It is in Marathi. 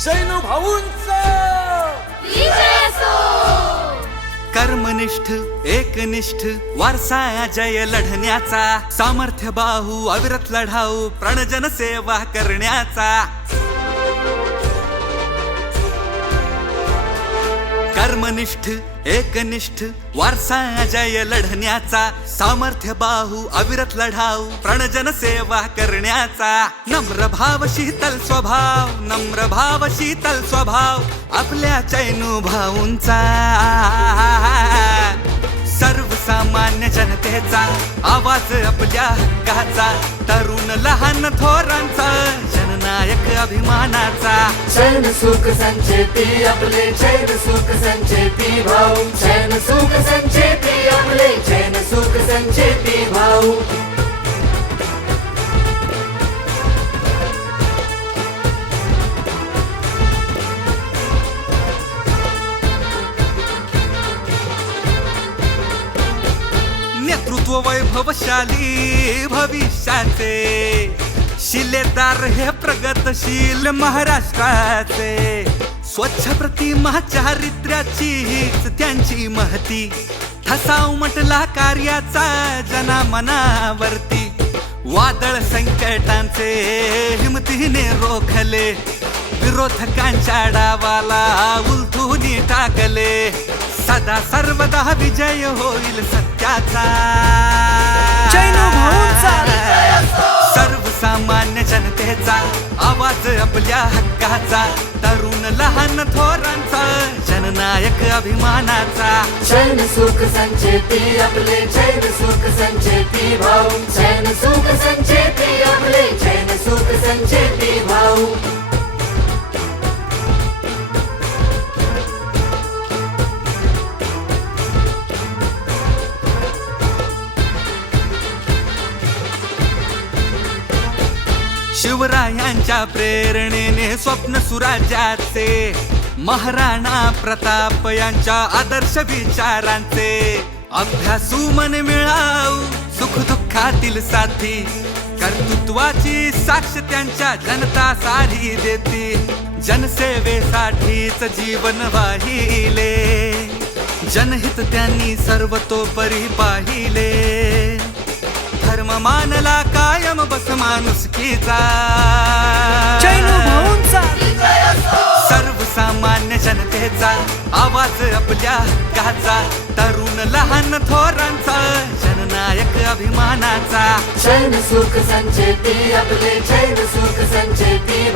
जैन भाऊंचा कर्मनिष्ठ एकनिष्ठ वारसा जय लढण्याचा सामर्थ्य बाहू अविरत लढाऊ प्रणजन सेवा करण्याचा. धर्मनिष्ठ एकनिष्ठ वारसा अजय लढण्याचा सामर्थ्य बाहू अविरत लढाऊ प्रणजन सेवा करण्याचा. नम्र भाव शीतल स्वभाव नम्र भाव शीतल स्वभाव आपल्या चैनू भाऊंचा. सर्वसामान्य आवाज आपल्या हक्काचा तरुण लहान थोरांचा. जननायक अभिमानाचा. चैन सुख संचेती आपले चैन सुख संचेती भाऊ. चैन सुख संचेती आपले चैन सुख संचेती भाऊ. वैभवशाली भविष्याचे. शिलेदार हे प्रगतशील महाराष्ट्राचे स्वच्छ प्रतिमा चारित्र्याची हीच त्यांची महती. ठसा उमटला कार्याचा जनामनावरती. वादळ संकटांचे हिमतीने रोखले. विरोधकांच्या डावाला उलथून टाकले. सदा सर्वदा विजय होईल सत्याचा. जैनो. सर्वसामान्य जनतेचा आवाज आपल्या हक्काचा. तरुण लहान थोरांचा जननायक अभिमानाचा. चैन सुख संचेती आपले चैन सुख संचेती भाऊ. चैन सुख संचेती आपले चैन सुख संचेती शिवरायांच्या प्रेरणेने स्वप्न सुराज्याचे महाराणा प्रताप यांच्या आदर्श विचारांचे. अभ्यासू मन मिळाऊ सुख दुःखातील साथी. कर्तृत्वाची साक्ष त्यांच्या जनता सारी देते. जनसेवेसाठीच जीवन वाहिले. जनहित त्यांनी सर्वतोपरी पाहिले. मानला कायम बस माणुसकीचा सर्वसामान्य जनतेचा आवाज आपल्या हक्काचा तरुण लहान थोरांचा. जननायक अभिमानाचा. चैन सुख संचेती आपले चैन सुख संचेती